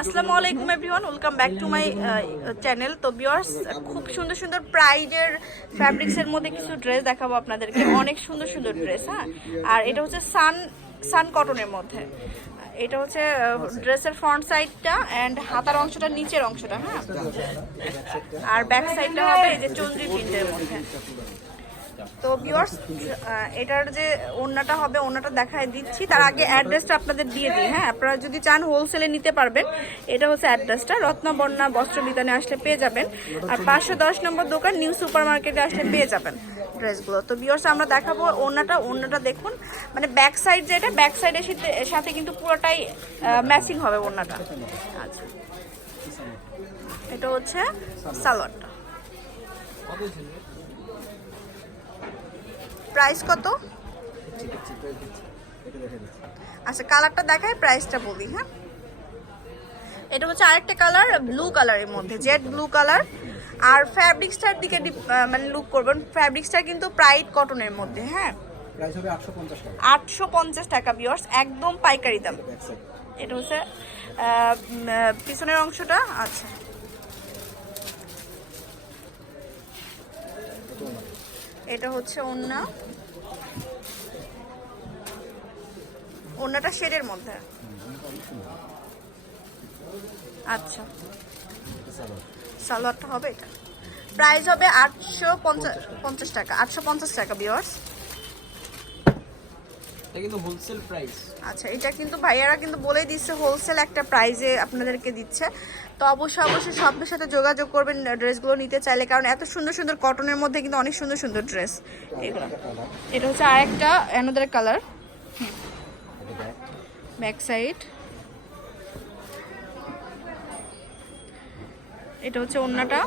আসসালামু আলাইকুম everyone welcome back to my channel তো ভিউয়ার্স খুব সুন্দর সুন্দর প্রাইডের ফ্যাব্রিক্সের মধ্যে কিছু ড্রেস দেখাবো আপনাদেরকে। অনেক সুন্দর সুন্দর ড্রেস হ্যাঁ? আর এটা হচ্ছে সান সান কটনের মধ্যে। এটা হচ্ছে ড্রেসের ফ্রন্ট সাইডটা অ্যান্ড হাতার অংশটা নিচের অংশটা হ্যাঁ? আর ব্যাক সাইডটা হবে এই যে চন্দ্রি প্রিন্টের মধ্যে। তো ভিউয়ার্স এটার যে ওন্নাটা হবে ওন্নাটা দেখায় দিচ্ছি। তার আগে অ্যাড্রেসটা আপনাদের দিয়ে দিই হ্যাঁ? আপনারা যদি চান হোলসেলে নিতে পারবেন এটা হচ্ছে অ্যাড্রেসটা রত্নবর্ণা বস্ত্র বিতানে আসলে পেয়ে যাবেন। আর পাঁচশো দশ নম্বর দোকান নিউ সুপার মার্কেটে আসলে পেয়ে যাবেন ড্রেসগুলো তো ভিউয়ার্স আমরা দেখাবো ওন্নাটা ওন্নাটা দেখুন। মানে ব্যাক সাইড যেটা ব্যাক সাইডের সাথে সাথে কিন্তু পুরোটাই ম্যাচিং হবে ওন্নাটা আচ্ছা। এটা হচ্ছে সালোয়ারটা। প্রাইস কত? আচ্ছা কালারটা দেখাই প্রাইসটা বলি হ্যাঁ? এটা হচ্ছে আরেকটা কালার ব্লু কালারের মধ্যে জেড ব্লু কালার আর ফ্যাব্রিক্সটার দিকে মানে লুক করবেন ফ্যাব্রিক্সটা কিন্তু প্রাইড কটনের মধ্যে হ্যাঁ? প্রাইস হবে আটশো পঞ্চাশ টাকা। বিয়ার্স একদম পাইকারি দাম। এটা হচ্ছে পিছনের অংশটা আচ্ছা। এটা হচ্ছে ওন্না ওন্নাটা শেডের মধ্যে। আচ্ছা। সালোয়ারটা হবে এটা। প্রাইস হবে আটশো পঞ্চাশ টাকা। আটশো পঞ্চাশ টাকা বিয়ার্স কিন্তু হোলসেল প্রাইস আচ্ছা এটা কিন্তু ভাইয়ারা কিন্তু বলেই দিচ্ছে হোলসেল একটা প্রাইজে আপনাদেরকে দিচ্ছে। তো অবশ্যই অবশ্যই শপের সাথে যোগাযোগ করবেন ড্রেসগুলো নিতে চাইলে কারণ এত সুন্দর সুন্দর কটনের মধ্যে কিন্তু অনেক সুন্দর সুন্দর ড্রেস এগুলো। এটা হচ্ছে আরেকটা অ্যানাদার কালার ব্যাক সাইড। এটা হচ্ছে ওন্নাটা।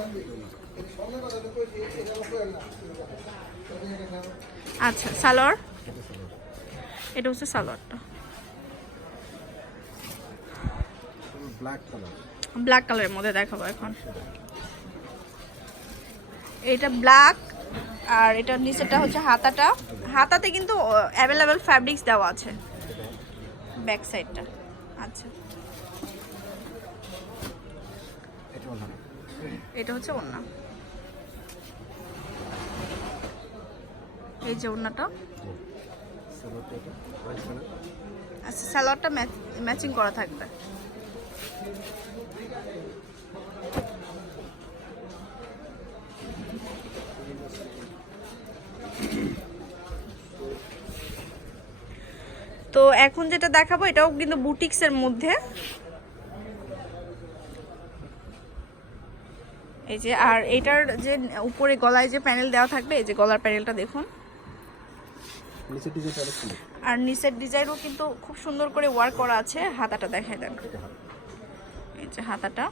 আচ্ছা সালোয়ার। এটা হচ্ছে সালোয়ারটা। ব্ল্যাক কালার ব্ল্যাক কালারের মধ্যে দেখাবো এখন। এটা ব্ল্যাক আর এটার নিচেটা হচ্ছে হাতাটা। হাতাতে কিন্তু অ্যাভেলেবেল ফ্যাব্রিক্স দেওয়া আছে। ব্যাক সাইডটা আচ্ছা। এটা হচ্ছে ওড়না। এই যে ওড়নাটা। আচ্ছা স্যালোয়ারটা ম্যাচিং করা থাকবে। তো এখন যেটা দেখাবো এটাও কিন্তু বুটিক্সের মধ্যে। এই যে আর এটার যে উপরে গলায় যে প্যানেল দেওয়া থাকবে এই যে গলার প্যানেলটা দেখুন। আরও নিচের ডিজাইনও কিন্তু খুব সুন্দর করে ওয়ার্ক করা আছে। হাতাটা দেখাই দেন। এই যে হাতাটা।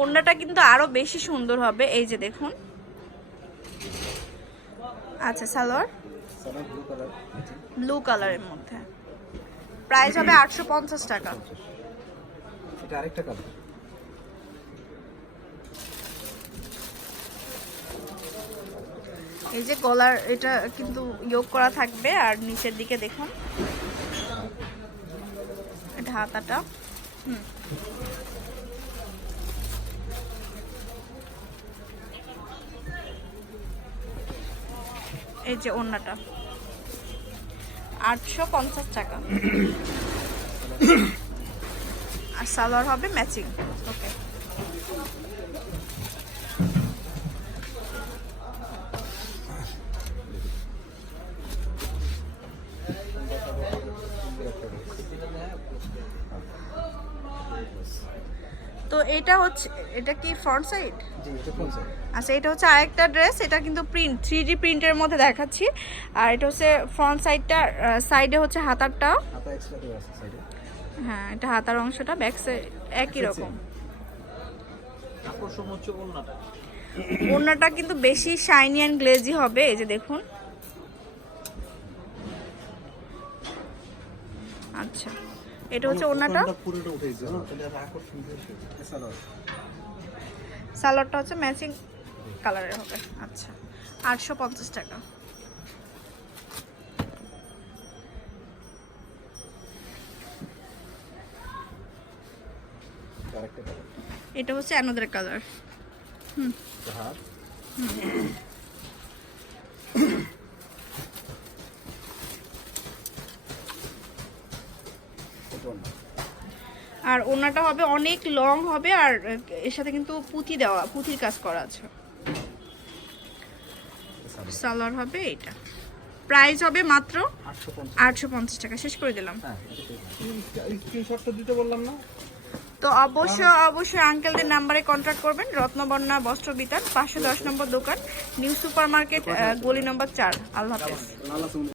ওড়নাটা কিন্তু আরও বেশি সুন্দর হবে। এই যে দেখুন। আচ্ছা সালোয়ার? ব্লু কালার কালারের মধ্যে। প্রাইস হবে আটশো পঞ্চাশ টাকা। এটা আরেকটা কালার এই যে গলার এটা কিন্তু যোগ করা থাকবে আর নিচের দিকে দেখুন। এটা হাতাটা। এই যে ওড়নাটা। আটশো পঞ্চাশ টাকা। আর সালোয়ার হবে ম্যাচিং। ওকে। তো এটা হচ্ছে এটা কি ফ্রন্ট সাইড আচ্ছা এটা হচ্ছে আরেকটা ড্রেস এটা কিন্তু প্রিন্ট থ্রি ডি প্রিন্টের মধ্যে দেখাচ্ছি। আর এটা হচ্ছে ফ্রন্ট সাইডটা সাইডে হচ্ছে হাতারটা। হ্যাঁ এটা হাতার অংশটা ব্যাক সাইড একই রকম। ওড়নাটা। কিন্তু বেশি শাইনি অ্যান্ড গ্লেজি হবে এই যে দেখুন। আচ্ছা। এটা হচ্ছে সালোয়ার সালোয়ারটা হচ্ছে ম্যাচিং কালারের হবে আচ্ছা। আটশো পঞ্চাশ টাকা। এটা হচ্ছে অ্যানোদার কালার হাত এটা অন্য। আর ওনাটা হবে অনেক লং হবে আর এর সাথে কিন্তু পুঁথি দেওয়া পুঁথির কাজ করা আছে। সালোয়ার হবে এটা। প্রাইস হবে মাত্র আটশো পঞ্চাশ টাকা। শেষ করে দিলাম। হ্যাঁ স্ক্রিনশটটা দিতে বললাম না। তো অবশ্যই অবশ্যই আঙ্কেলদের নাম্বারে কন্ট্যাক্ট করবেন। রত্নবর্ণা বস্ত্র বিতান পাঁচশো দশ নম্বর দোকান নিউ সুপার মার্কেট গলি নম্বর চার। আল্লাহ হাফেজ।